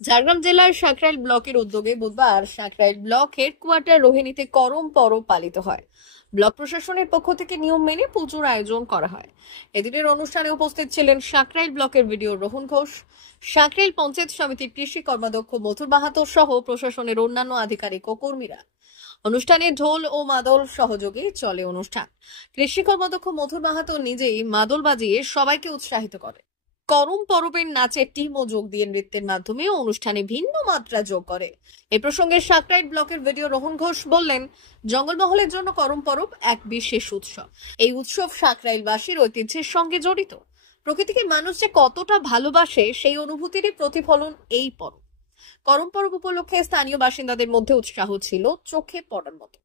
ঝাড়গ্রাম জেলার সাঁকরাইল ব্লকের উদ্যোগে বুধবার সাঁকরাইল ব্লক হেডকোয়ার্টার রোহিণীতে করম পরব পালিত হয়। ব্লক প্রশাসনের পক্ষ থেকে নিয়ম মেনে পুজোর আয়োজন করা হয়। এদিনের অনুষ্ঠানে উপস্থিত ছিলেন সাঁকরাইল ব্লকের বিডিও রোহন ঘোষ, সাঁকরাইল পঞ্চায়েত সমিতির কৃষি কর্মাধ্যক্ষ মথুর বাহাতো সহ প্রশাসনের অন্যান্য আধিকারিক ও কর্মীরা। অনুষ্ঠানে ঢোল ও মাদল সহযোগে চলে অনুষ্ঠান। কৃষি কর্মাধ্যক্ষ মথুর বাহাতো নিজেই মাদল বাজিয়ে সবাইকে উৎসাহিত করে। করম পরবের নাচের টিমও যোগ দিয়ে নৃত্যের মাধ্যমে অনুষ্ঠানে ভিন্ন মাত্রা যোগ করে। এ প্রসঙ্গে সাঁকরাইল ব্লকের ভিডিও রোহন ঘোষ বললেন, জঙ্গলমহলের জন্য করম পরব এক বিশেষ উৎসব। এই উৎসব সাঁকরাইলবাসীর ঐতিহ্যের সঙ্গে জড়িত। প্রকৃতিকে মানুষ যে কতটা ভালোবাসে সেই অনুভূতিরই প্রতিফলন এই পরব। করম পরব উপলক্ষে স্থানীয় বাসিন্দাদের মধ্যে উৎসাহ ছিল চোখে পড়ার মতো।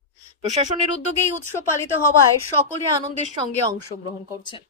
প্রশাসনের উদ্যোগে এই উৎসব পালিত হওয়ায় সকলে আনন্দের সঙ্গে অংশগ্রহণ করছেন।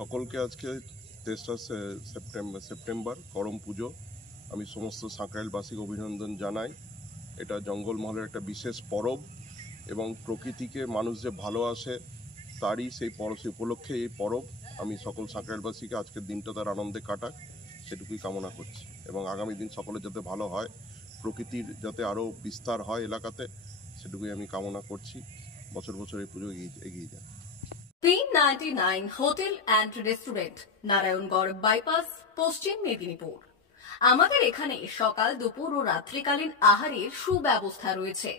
সকলকে আজকে 23 সেপ্টেম্বর করম পুজো আমি সমস্ত সাঁকরাইলবাসীকে অভিনন্দন জানাই। এটা জঙ্গলমহলের একটা বিশেষ পরব এবং প্রকৃতিকে মানুষ যে ভালোবাসে তারই সেই উপলক্ষে এই পরব। আমি সকল সাঁকরাইলবাসীকে আজকের দিনটা তার আনন্দে কাটাক সেটুকুই কামনা করছি এবং আগামী দিন সকলের যাতে ভালো হয়, প্রকৃতির যাতে আরও বিস্তার হয় এলাকাতে, সেটুকুই আমি কামনা করছি। বছর বছর এই পুজো এগিয়ে যায়। 399 hotel and restaurant, Narayangarh bypass, পশ্চিম মেদিনীপুর। আমাদের এখানে সকাল, দুপুর ও রাত্রিকালীন আহারের সুব্যবস্থা রয়েছে।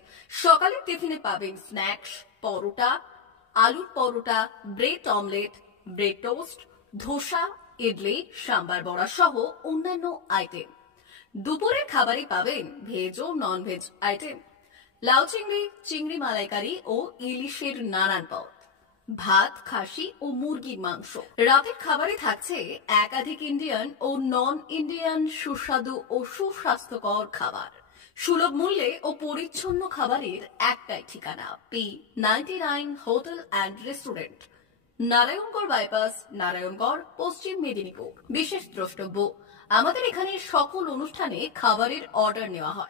সকালের টিফিনে পাবেন স্ন্যাক্স, পরোটা, আলুর paratha, bread omelette, bread toast, dosa, idli, sambar vada সহ অন্যান্য আইটেম। দুপুরের খাবারে পাবেন ভেজ ও নন ভেজ আইটেম, লাউ চিংড়ি, চিংড়ি মালাইকারি ও ইলিশের নানান পদ, ভাত, খাসি ও মুরগির মাংস। রাতের খাবারে থাকছে একাধিক ইন্ডিয়ান ও নন ইন্ডিয়ান সুস্বাদু ও সুস্বাস্থ্যকর খাবার। সুলভ মূল্যে ও পরিচ্ছন্ন খাবারের একটাই ঠিকানা, P99 hotel and restaurant, Narayangarh bypass, Narayangarh, পশ্চিম মেদিনীপুর। বিশেষ দ্রষ্টব্য, আমাদের এখানে সকল অনুষ্ঠানে খাবারের অর্ডার নেওয়া হয়।